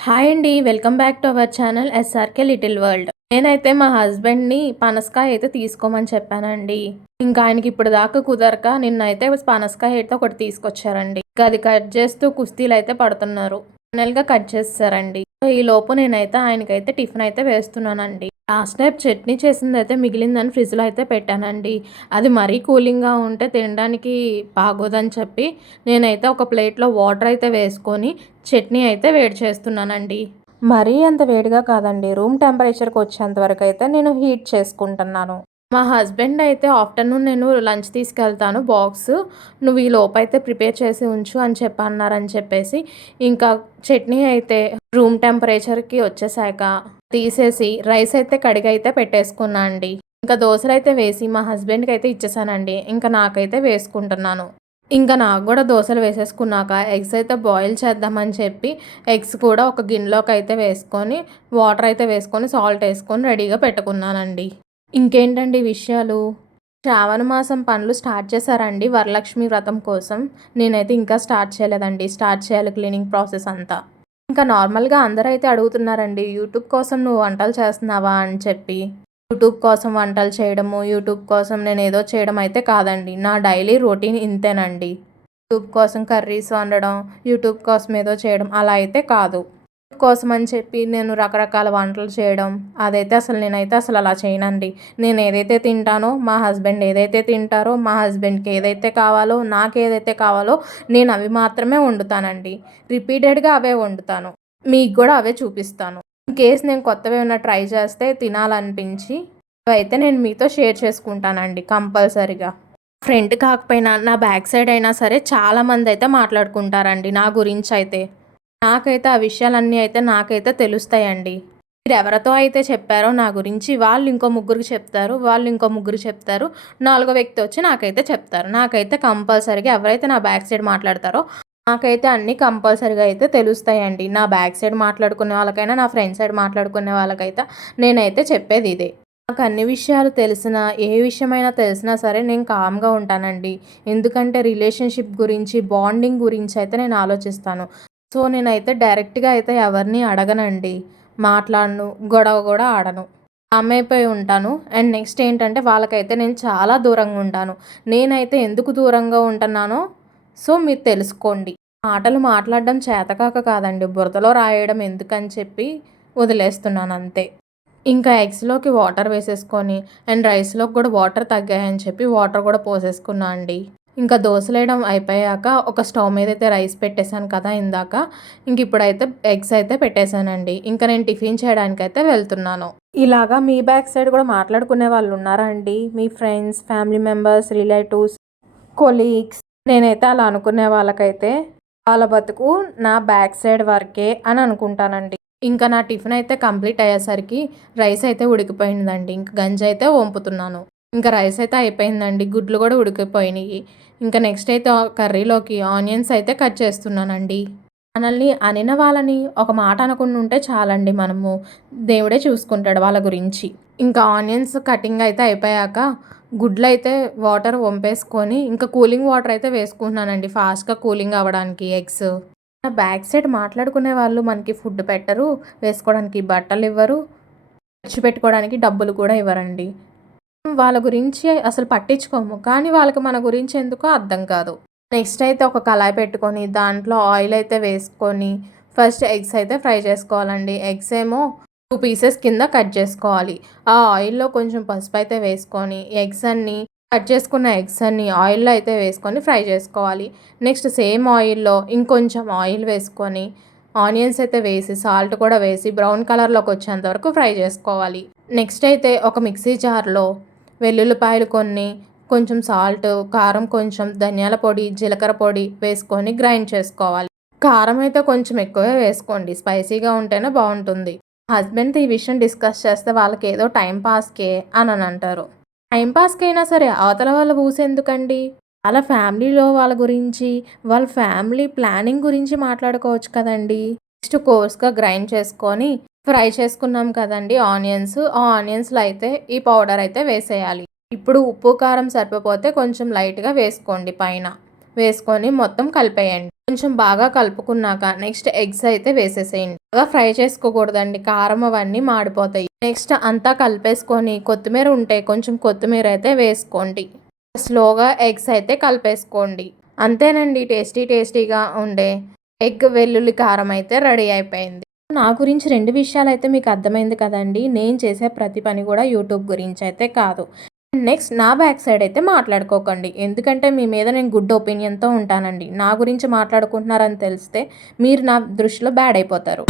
Hi అండి. Welcome back to our channel SRK little world. నేనైతే మా హస్బెండ్‌ని పనసకాయ అయితే తీసుకోమని చెప్పానండి. ఇంకా ఆయనకి ఇప్పటిదాకా కుదరక నిన్నైతే పనసకాయ అయితే ఒకటి తీసుకొచ్చారండి. ఇంకా అది కట్ చేస్తూ కుస్తీలైతే పడుతున్నారు. ఫైనల్‌గా కట్ చేసేసారండి. ఈలోపు నేనైతే ఆయనకైతే టిఫిన్ అయితే వేస్తున్నానండి. లాస్ట్ టైం చట్నీ చేసిందైతే మిగిలిందని ఫ్రిడ్జ్‌లో అయితే పెట్టానండి. అది మరీ కూలింగ్‌గా ఉంటే తినడానికి బాగోదని చెప్పి నేనైతే ఒక ప్లేట్‌లో వాటర్ అయితే వేసుకొని చట్నీ అయితే వేడి చేస్తున్నానండి. మరీ అంత వేడిగా కాదండి. రూమ్ టెంపరేచర్‌కి వచ్చేంత వరకైతే నేను హీట్ చేసుకుంటున్నాను. మా హస్బెండ్ అయితే ఆఫ్టర్‌నూన్ నేను లంచ్ తీసుకెళ్తాను బాక్సు. నువ్వు ఈ లోపైతే ప్రిపేర్ చేసి ఉంచు అని అన్నారని చెప్పేసి, ఇంకా చట్నీ అయితే రూమ్ టెంపరేచర్‌కి వచ్చేసాక తీసేసి రైస్ అయితే కడిగైతే పెట్టేసుకున్నా అండి. ఇంకా దోసలైతే వేసి మా హస్బెండ్‌కైతే ఇచ్చేసానండి. ఇంకా నాకైతే వేసుకుంటున్నాను. ఇంకా నాకు గూడా దోసలు వేసేసుకున్నాక ఎగ్స్ అయితే బాయిల్ చేద్దామని చెప్పి ఎగ్స్ కూడా ఒక గిన్నెలోకైతే వేసుకొని, వాటర్ అయితే వేసుకొని, సాల్ట్ ఏసుకొని రెడీగా పెట్టుకున్నానండి. ఇంకేంటండి విషయాలు? శ్రావణ మాసం పనులు స్టార్ట్ చేశారండి వరలక్ష్మి వ్రతం కోసం. నేనైతే ఇంకా స్టార్ట్ చేయలేదండి. స్టార్ట్ చేయాలి క్లీనింగ్ ప్రాసెస్ అంతా. ఇంకా నార్మల్‌గా అందరైతే అడుగుతున్నారండి, యూట్యూబ్ కోసం నువ్వు వంటలు చేస్తున్నావా అని చెప్పి. యూట్యూబ్ కోసం వంటలు చేయడము, యూట్యూబ్ కోసం నేనేదో చేయడం అయితే కాదండి. నా డైలీ రొటీన్ ఇంతేనండి. యూట్యూబ్ కోసం కర్రీస్ వండడం, యూట్యూబ్ కోసం ఏదో చేయడం అలా అయితే కాదు. కోసం అని చెప్పి నేను రకరకాల వంటలు చేయడం, అదైతే నేనైతే అలా చేయనండి. నేను ఏదైతే తింటానో, మా హస్బెండ్ ఏదైతే తింటారో, మా హస్బెండ్‌కి ఏదైతే కావాలో, నాకేదైతే కావాలో నేను అవి మాత్రమే వండుతానండి. రిపీటెడ్‌గా అవే వండుతాను. మీకు గూడా అవే చూపిస్తాను. ఇన్‌కేస్ నేను కొత్తవేమన్నా ట్రై చేస్తే తినాలనిపించి, అవైతే నేను మీతో షేర్ చేసుకుంటానండి కంపల్సరీగా. ఫ్రంట్ కాకపోయినా నా బ్యాక్ సైడ్ అయినా సరే చాలామందైతే మాట్లాడుకుంటారండి నా గురించయితే. నాకైతే ఆ విషయాలన్నీ అయితే నాకైతే తెలుస్తాయండి. మీరెవరితో అయితే చెప్పారో నా గురించి వాళ్ళు ఇంకో ముగ్గురికి చెప్తారు. వాళ్ళు ఇంకో ముగ్గురికి చెప్తారు. నాలుగో వ్యక్తి వచ్చి నాకైతే చెప్తారు. నాకైతే కంపల్సరీగా ఎవరైతే నా బ్యాక్ సైడ్ మాట్లాడతారో నాకైతే అన్నీ కంపల్సరీగా అయితే తెలుస్తాయండి. నా బ్యాక్ సైడ్ మాట్లాడుకునే వాళ్ళకైనా, నా ఫ్రంట్ సైడ్ మాట్లాడుకునే వాళ్ళకైతే నేనైతే చెప్పేది ఇదే. నాకు అన్ని విషయాలు తెలిసినా, ఏ విషయమైనా తెలిసినా సరే నేను కామ్‌గా ఉంటానండి. ఎందుకంటే రిలేషన్‌షిప్ గురించి, బాండింగ్ గురించి అయితే నేను ఆలోచిస్తాను. సో, నేనైతే డైరెక్ట్‌గా అయితే ఎవరిని అడగనండి. మాట్లాడను, గొడవ గూడా ఆడను. కామైపోయి ఉంటాను. అండ్ నెక్స్ట్ ఏంటంటే వాళ్ళకైతే నేను చాలా దూరంగా ఉంటాను. నేనైతే ఎందుకు దూరంగా ఉంటున్నానో సో, మీరు తెలుసుకోండి. మాటలు మాట్లాడడం చేతకాక కాదండి. బురదలో రాయడం ఎందుకని చెప్పి వదిలేస్తున్నానంతే. ఇంకా ఎగ్స్‌లోకి వాటర్ వేసేసుకొని అండ్ రైస్‌లోకి కూడా వాటర్ తగ్గాయని చెప్పి వాటర్ కూడా పోసేసుకున్నా అండి. ఇంకా దోసలేయడం అయిపోయాక ఒక స్టవ్ మీదైతే రైస్ పెట్టేసాను కదా ఇందాక. ఇంకిప్పుడైతే ఎగ్స్ అయితే పెట్టేసానండి. ఇంకా నేను టిఫిన్ చేయడానికైతే వెళ్తున్నాను. ఇలాగా మీ బ్యాక్ సైడ్ కూడా మాట్లాడుకునే వాళ్ళున్నారా అండి? మీ friends, family members, relatives, colleagues. నేనైతే అలా అనుకునే వాళ్ళకైతే వాళ్ళ బతుకు నా బ్యాక్ సైడ్ వరకే అని అనుకుంటానండి. ఇంకా నా టిఫిన్ అయితే కంప్లీట్ అయ్యేసరికి రైస్ అయితే ఉడికిపోయిందండి. ఇంక గంజైతే వంపుతున్నాను. ఇంకా రైస్ అయితే అయిపోయిందండి. గుడ్లు కూడా ఉడికిపోయినాయి. ఇంకా నెక్స్ట్ అయితే కర్రీలోకి ఆనియన్స్ అయితే కట్ చేస్తున్నానండి. మనల్ని అనిన వాళ్ళని ఒక మాట అనకుండా ఉంటే చాలండి మనము. దేవుడే చూసుకుంటాడు వాళ్ళ గురించి. ఇంకా ఆనియన్స్ కటింగ్ అయితే అయిపోయాక గుడ్లయితే వాటర్ వంపేసుకొని ఇంకా కూలింగ్ వాటర్ అయితే వేసుకుంటున్నానండి ఫాస్ట్‌గా కూలింగ్ అవ్వడానికి ఎగ్స్. బ్యాక్ సైడ్ మాట్లాడుకునే వాళ్ళు మనకి ఫుడ్ పెట్టరు, వేసుకోవడానికి బట్టలివ్వరు, ఖర్చు పెట్టుకోవడానికి డబ్బులు కూడా ఇవ్వరండి. వాళ్ళ గురించి అసలు పట్టించుకోము. కానీ వాళ్ళకి మన గురించి ఎందుకో అర్థం కాదు. నెక్స్ట్ అయితే ఒక కళాయి పెట్టుకొని దాంట్లో ఆయిల్ అయితే వేసుకొని ఫస్ట్ ఎగ్స్ అయితే ఫ్రై చేసుకోవాలండి. ఎగ్స్ ఏమో 2 పీసెస్ కింద కట్ చేసుకోవాలి. ఆ ఆయిల్‌లో కొంచెం పసుపు అయితే వేసుకొని కట్ చేసుకున్న ఎగ్స్ అన్నీ ఆయిల్‌లో అయితే వేసుకొని ఫ్రై చేసుకోవాలి. నెక్స్ట్ సేమ్ ఆయిల్‌లో ఇంకొంచెం ఆయిల్ వేసుకొని ఆనియన్స్ అయితే వేసి సాల్ట్ కూడా వేసి బ్రౌన్ కలర్‌లోకి వచ్చేంత వరకు ఫ్రై చేసుకోవాలి. నెక్స్ట్ అయితే ఒక మిక్సీ జార్‌లో వెల్లుల్లిపాయలు కొన్ని, కొంచెం సాల్ట్, కారం కొంచెం, ధనియాల పొడి, జీలకర్ర పొడి వేసుకొని గ్రైండ్ చేసుకోవాలి. కారం అయితే కొంచెం ఎక్కువే వేసుకోండి. స్పైసీగా ఉంటేనే బావుంటుంది. హస్బెండ్‌తో ఈ విషయం డిస్కస్ చేస్తే వాళ్ళకేదో టైం పాస్‌కే అంటారు. టైం పాస్‌కైనా సరే అవతల వాళ్ళ ఊసెందుకండి? వాళ్ళ ఫ్యామిలీలో వాళ్ళ గురించి, వాళ్ళ ఫ్యామిలీ ప్లానింగ్ గురించి మాట్లాడుకోవచ్చు కదండీ! నెక్స్ట్ కోర్స్‌గా గ్రైండ్ చేసుకొని ఫ్రై చేసుకున్నాం కదండీ ఆనియన్స్. ఆ ఆనియన్స్‌లో అయితే ఈ పౌడర్ అయితే వేసేయాలి. ఇప్పుడు ఉప్పు, కారం సరిపోతే కొంచెం లైట్‌గా వేసుకోండి పైన. వేసుకొని మొత్తం కలిపేయండి. కొంచెం బాగా కలుపుకున్నాక నెక్స్ట్ ఎగ్స్ అయితే వేసేసేయండి. బాగా ఫ్రై చేసుకోకూడదండి, కారం అవన్నీ మాడిపోతాయి. నెక్స్ట్ అంతా కలిపేసుకొని కొత్తిమీర ఉంటే కొంచెం కొత్తిమీర అయితే వేసుకోండి. స్లోగా ఎగ్స్ అయితే కలిపేసుకోండి. అంతేనండి, టేస్టీగా ఉండే ఎగ్ వెల్లుల్లి కారం అయితే రెడీ అయిపోయింది. నా గురించి 2 విషయాలైతే మీకు అర్థమైంది కదండీ! నేను చేసే ప్రతి పని కూడా యూట్యూబ్ గురించి అయితే కాదు. నెక్స్ట్ నా బ్యాక్ సైడ్ అయితే మాట్లాడుకోకండి. ఎందుకంటే మీ మీద నేను గుడ్ ఒపీనియన్‌తో ఉంటానండి. నా గురించి మాట్లాడుకుంటున్నారని తెలిస్తే మీరు నా దృష్టిలో బ్యాడ్ అయిపోతారు.